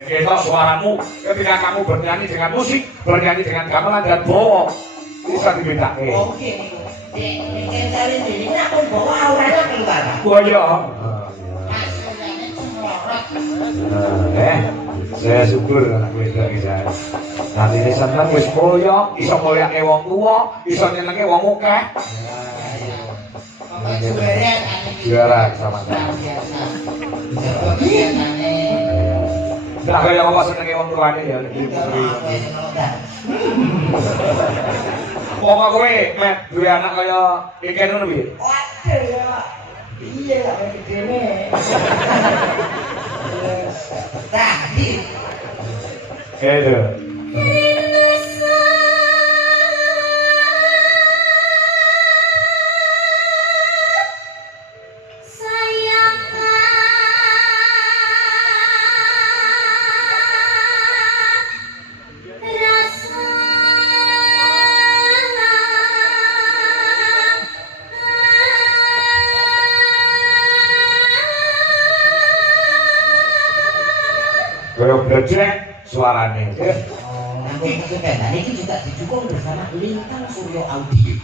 Ketok suaramu ketika kamu bernyanyi dengan musik, bernyanyi dengan gamelan dan bawa bisa dibedakan. Oke, ini cari ini aku bawa auranya keluar. Oh iya. Saya syukur anak wedok iki. Nanti ini seneng wis koyo, iso koyake wong tuwa, iso nyenenge wong akeh. Juara sama-sama. Nah, kaya apa senenge wong tuane ya lebih putri. Wong kowe met duwe anak kaya iki ngono piye? Waduh ya. Iya lah gedene. Tadi. Aduh. Kaya bledek suarane. Nanti band ini juga didukung bersama Lintang Suryo Audio.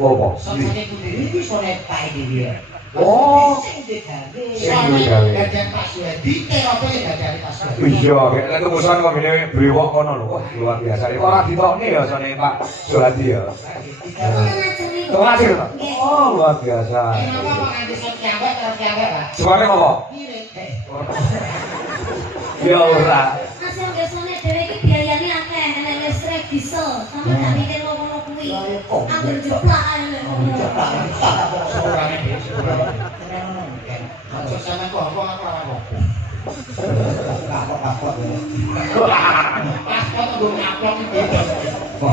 Oh, Soalnya kudiri itu soalnya Pak Dewi. Oh, sing digawe. Soalnya gajian Pak Suwedi, apa yang gajian Pak Suwedi? iya, kayak terusan kok ngene brewok kono lho. Wah, luar biasa. Ora ditokne ya soalnya Pak Suwadi ya. Ngajar to? Oh, luar biasa. Kenapa kok nganti sok kiamat terus kiamat, Pak? Suarane apa? Ya ora. Mas yang biasanya dhewe iki biayane akeh, nek listrik diesel, sampe gak mikir ngono kuwi. Anggur jeplak ae lek ngono. Sekurangnya deh, sekurangnya. Aja sama kok, aku apa? Kapok ya. Paspor tuh ngaplok iki. Kok.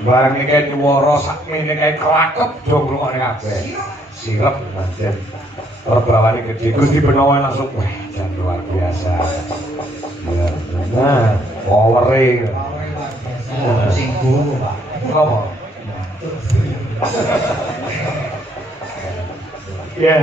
Barang iki kayak nyuwara sak ngene kae kelakep do ngrungokne kabeh. Sirep pancen. Perbawane gede Gusti Benowo langsung wah jan luar biasa. Ya, nah, power-e. Sing guru, Pak. Apa? Ya.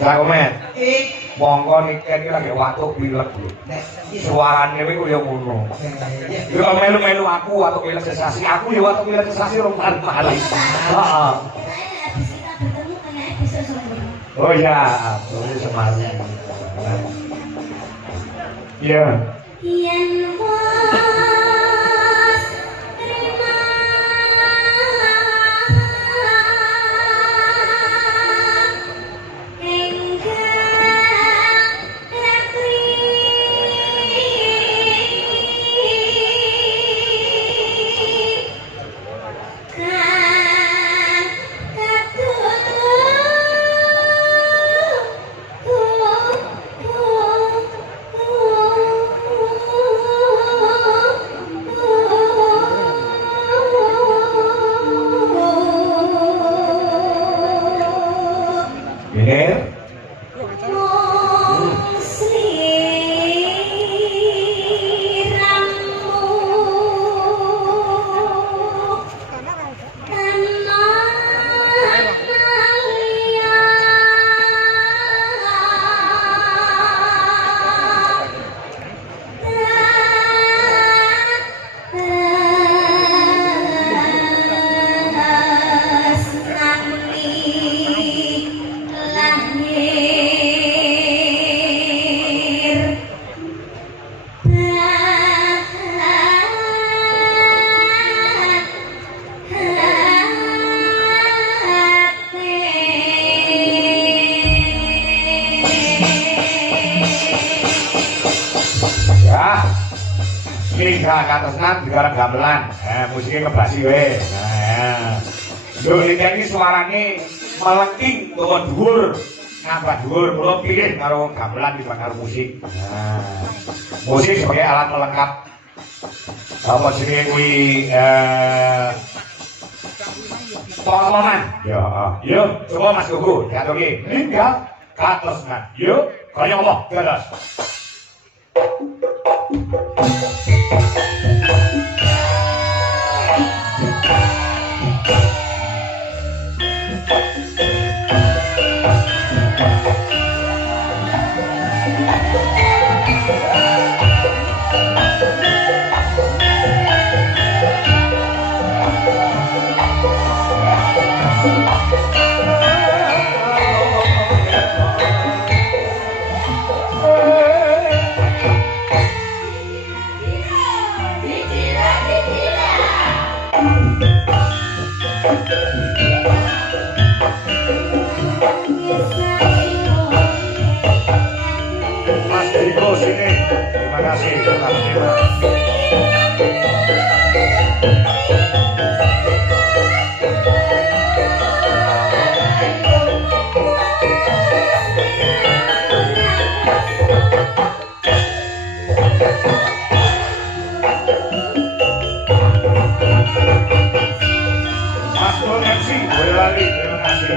Komen. Monggo niki lagi watuk pilek lho. Suarane kuwi koyo ngono. Yo melu-melu aku watuk pilek sensasi. Aku yo watuk pilek sensasi rong kali. Heeh. Oh ya, boleh semangat. Iya. Yen Ya katosnan digarap gamelan. Musiknya ngebasi we. Nah, ya. Lho iki suarane melengking utawa dhuwur. Nambah dhuwur kula pilih karo gamelan dibanding karo musik. Nah, musik sebagai alat pelengkap. Apa jenenge kuwi tolonan. Ya, yo coba Mas Gugu diatoki. Ninggal katosnan. Yo, kaya Allah, terus. Mas Diko sini, terima kasih telah Mas Don MC, boleh lagi, terima kasih.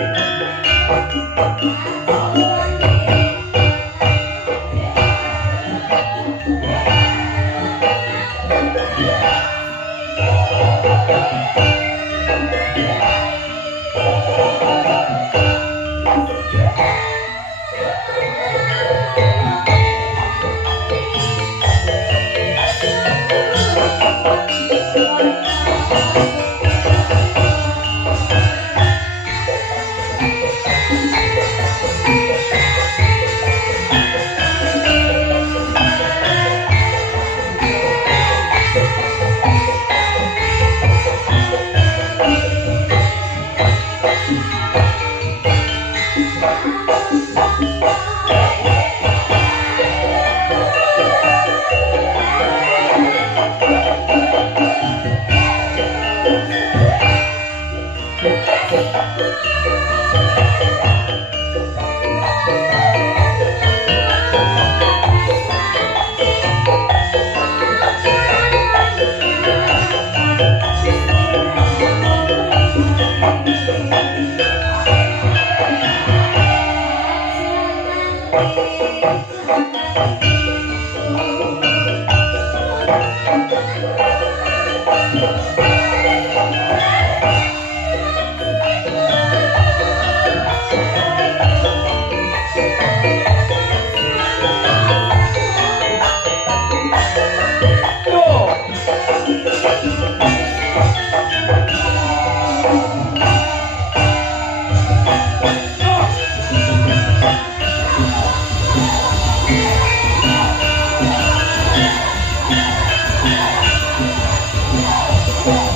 Thank you.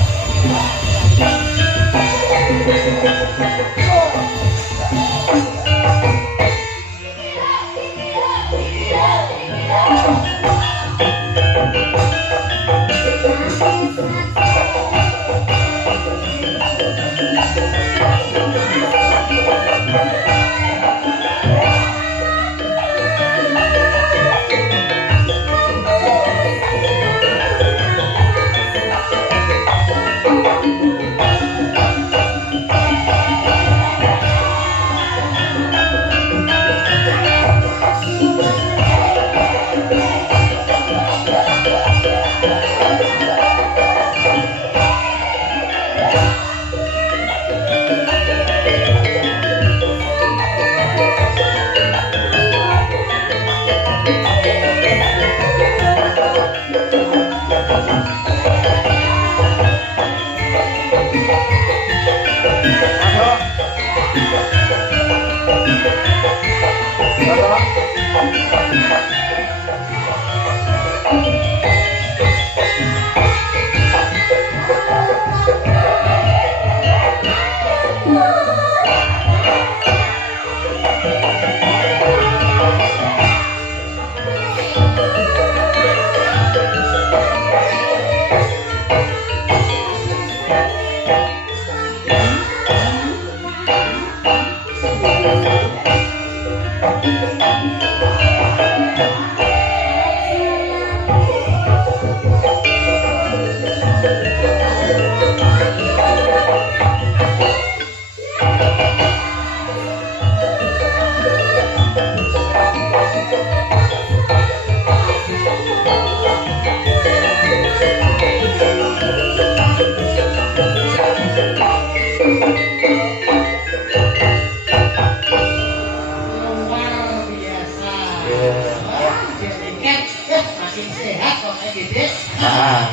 Makin sehat kok gede. Ah.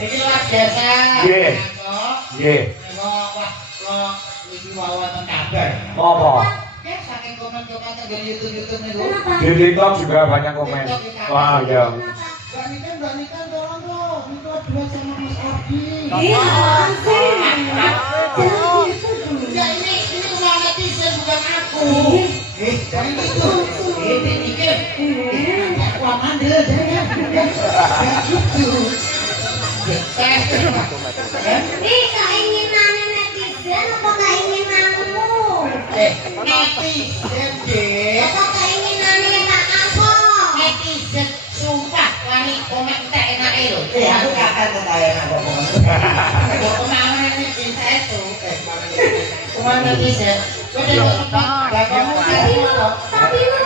Ini luar biasa. Nggih. Nggih. Wah, lo iki wawasan kabar. Apa? Ya saking komen-komen di YouTube niku. Kenapa? Di TikTok juga banyak komen. Wah, ya. Mbak Niken tolong dong, minta duet sama Mas Ardi. Iya, langsung. Jangan gitu dulu. Ya ini uang netizen bukan aku. Jangan gitu. Ini mikir. Aku mandel jangan. Jangan gitu. Ini keinginan netizen apa keinginanmu? Netizen deh. Apa keinginannya Kak Angko? Netizen sumpah wani komentar enak lho. Aku kapan ketahuan aku ngomong. Kemana netizen itu? Kemana netizen? Udah kok gak kamu Tapi lu